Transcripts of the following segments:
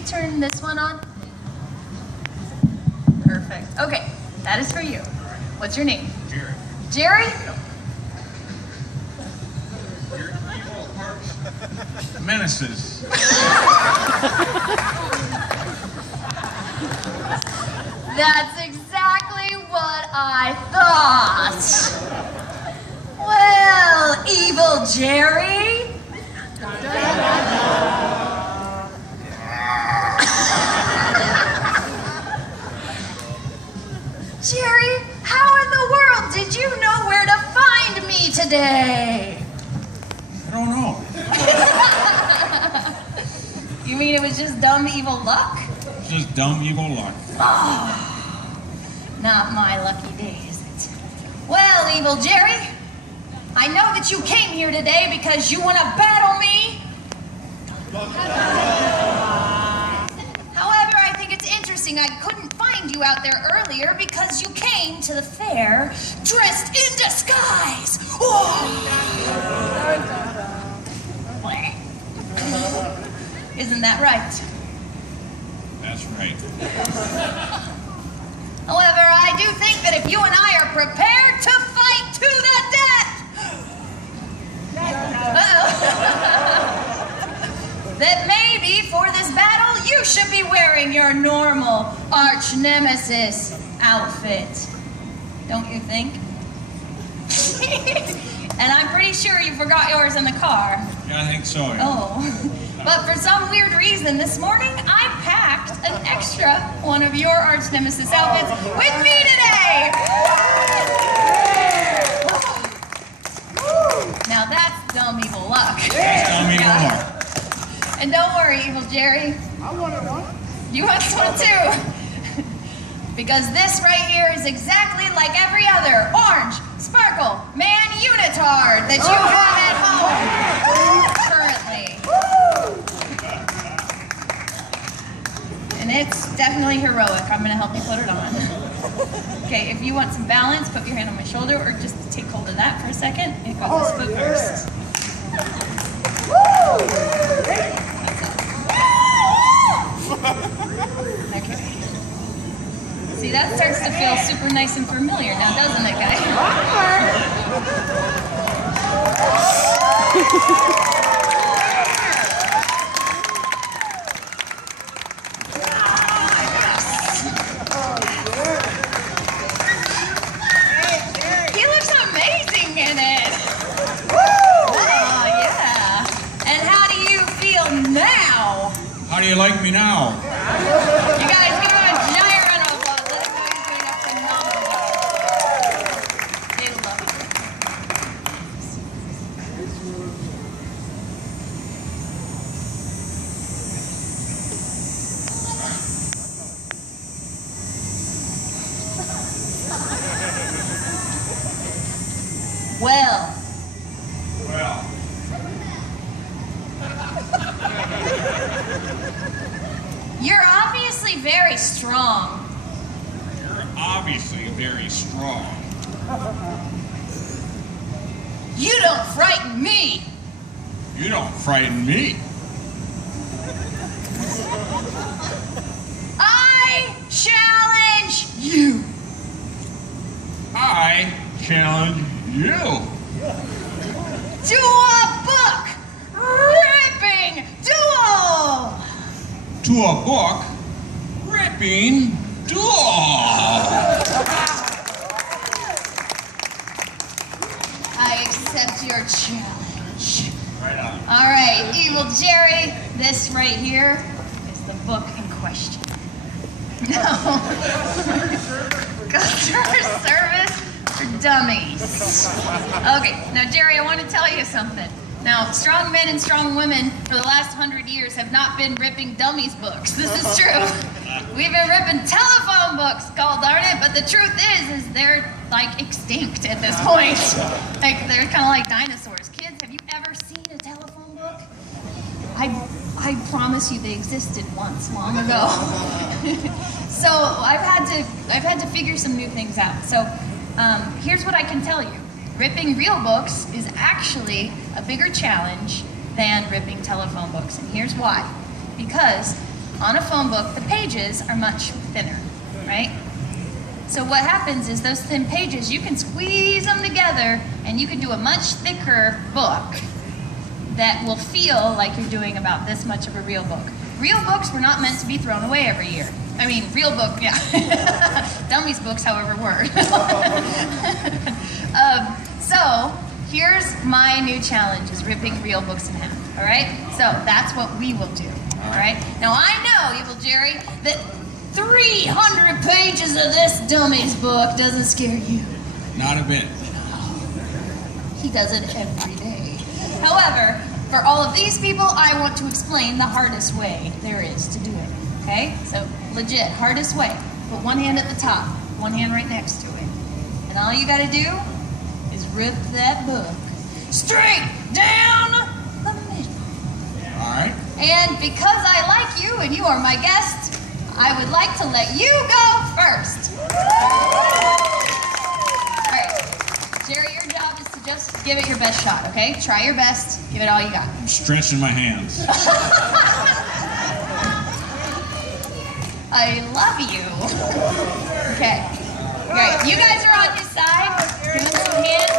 we turn this one on? Perfect. Okay, that is for you. What's your name? Jerry. Jerry? Your evil heart menaces. That's exactly what I thought. Well, evil Jerry. Jerry, how in the world did you know where to find me today? I don't know. You mean it was just dumb evil luck? It's just dumb evil luck. Not my lucky day, is it? Well, evil Jerry, I know that you came here today because you want to battle me. However, I think it's interesting I couldn't find you out there earlier because you came to the fair dressed in disguise. Isn't that right? That's right. However, I do think that if you and I are prepared to fight to the death, that maybe for this battle you should be wearing your normal arch nemesis outfit. Don't you think? And I'm pretty sure you forgot yours in the car. Yeah, I think so. Yeah. Oh. But for some weird reason this morning, I packed an extra one of your arch nemesis outfits with me today! Now that's dumb evil luck. That's dumb evil Yeah. luck. And don't worry, evil Jerry. I want one. You want one too. Because this right here is exactly like every other orange, sparkle, man unitard that you have at home currently. And it's definitely heroic. I'm going to help you put it on. Okay, if you want some balance, put your hand on my shoulder or just take hold of that for a second. And go this foot first. Okay. See, that starts to feel super nice and familiar now, doesn't it, guys? He looks amazing in it. Oh, yeah. And how do you feel now? How do you like me now? You guys give him a giant round of applause. Let him know he's doing a phenomenal job. They love it. Well, Well, you're obviously very strong. you're obviously very strong. You don't frighten me. You don't frighten me. I challenge you. I challenge you. To a book ripping duel. To a book ripping duel. I accept your challenge. Right on. All right, evil Jerry, this right here is the book in question. No. Customer service for dummies. Okay, now Jerry, I want to tell you something. Now, strong men and strong women for the last 100 years have not been ripping dummies books. This is true. We've been ripping telephone books, god darn it, but the truth is they're like extinct at this point. Like they're kind of like dinosaurs. Kids, have you ever seen a telephone book? I promise you they existed once, long ago. So I've had to figure some new things out. So here's what I can tell you. Ripping real books is actually a bigger challenge than ripping telephone books. And here's why. Because on a phone book, the pages are much thinner, right? So what happens is those thin pages, you can squeeze them together and you can do a much thicker book that will feel like you're doing about this much of a real book. Real books were not meant to be thrown away every year. I mean, real book, yeah. Dummies books, however, were. So here's my new challenge, is ripping real books in half, all right? So that's what we will do, all right? Now I know, Evil Jerry, that 300 pages of this dummies book doesn't scare you. Not a bit. He does it every day. However, for all of these people, I want to explain the hardest way there is to do it, okay? So legit, hardest way. Put one hand at the top, one hand right next to it. And all you gotta do is rip that book straight down the middle. All right. And because I like you and you are my guest, I would like to let you go first. All right, Jerry, your job is to just give it your best shot, okay? Try your best, give it all you got. I'm stretching my hands. I love you. Okay, great. You guys are on his side. Give him some hands.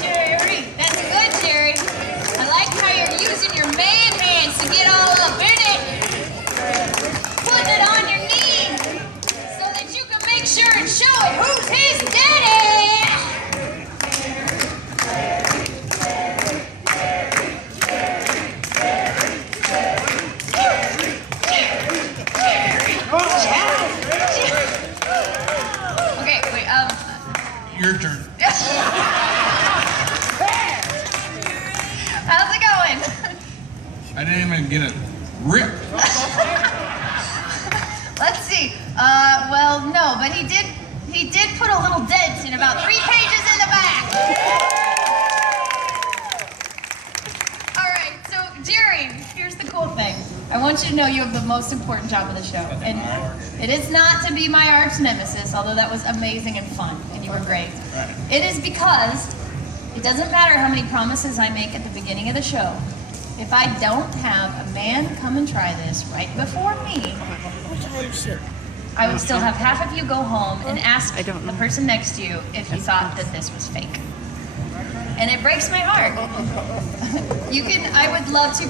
Jerry. That's good, Jerry. I like how you're using your man hands to get all up in it. Putting it on your knee so that you can make sure and show it who's his daddy. Okay, wait, Your turn. how's it going? I didn't even get it ripped. Let's see. Well, no, but he did put a little dent in about 3 pages in the back. All right, so Jerry, here's the cool thing. I want you to know you have the most important job of the show. And it is not to be my arch nemesis, although that was amazing and fun, and you were great. Right. It is because it doesn't matter how many promises I make at the beginning of the show. If I don't have a man come and try this right before me, I would still have half of you go home and ask the person next to you if you thought that this was fake. And it breaks my heart. I would love to,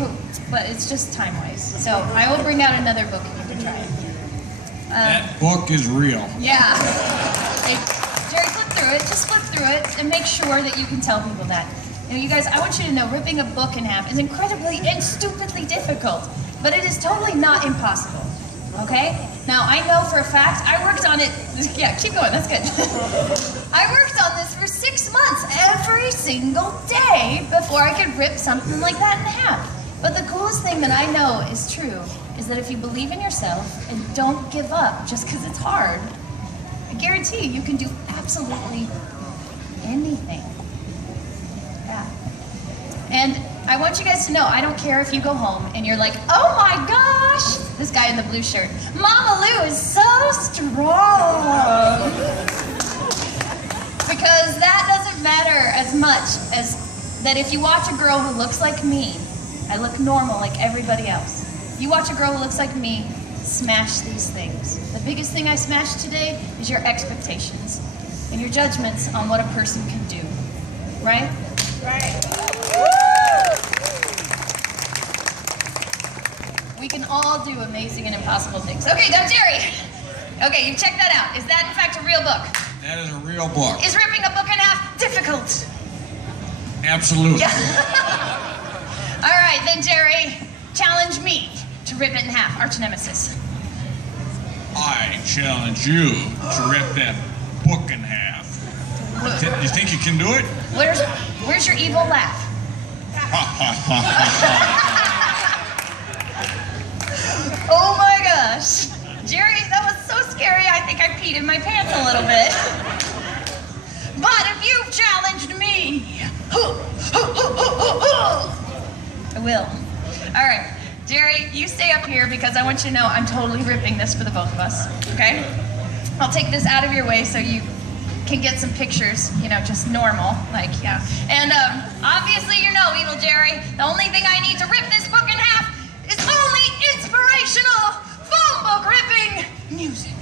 but it's just time-wise. So I will bring out another book and you can try it. That book is real. Yeah. Hey, Jerry, flip through it. Just flip through it and make sure that you can tell people that. You guys, I want you to know ripping a book in half is incredibly and stupidly difficult, but it is totally not impossible. Okay? Now, I know for a fact, I worked on it, yeah, keep going, that's good. I worked on this for 6 months every single day before I could rip something like that in half. But the coolest thing that I know is true is that if you believe in yourself and don't give up just because it's hard, I guarantee you can do absolutely anything. Yeah. And I want you guys to know, I don't care if you go home and you're like, oh my gosh, this guy in the blue shirt, Mama Lou is so strong. Because that doesn't matter as much as that if you watch a girl who looks like me, I look normal like everybody else. If you watch a girl who looks like me, smash these things. The biggest thing I smashed today is your expectations and your judgments on what a person can do. Right? Right. We can all do amazing and impossible things. Okay, now Jerry. Okay, you check that out. Is that in fact a real book? That is a real book. Is ripping a book in half difficult? Absolutely. Yeah. All right, then Jerry, challenge me to rip it in half, arch nemesis. I challenge you to rip that book in half. You think you can do it? Where's your evil laugh? Oh my gosh. Jerry, that was so scary, I think I peed in my pants a little bit. But if you've challenged me, I will. All right, Jerry, you stay up here because I want you to know I'm totally ripping this for the both of us, okay? I'll take this out of your way so you can get some pictures, you know, just normal, like, yeah. And obviously you're no evil, Jerry. The only thing I need to rip this book in half is only inspirational phone book ripping music.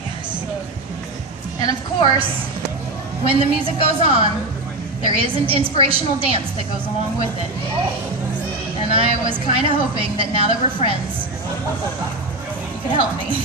Yes. And of course, when the music goes on, there is an inspirational dance that goes along with it. And I was kind of hoping that now that we're friends, you could help me.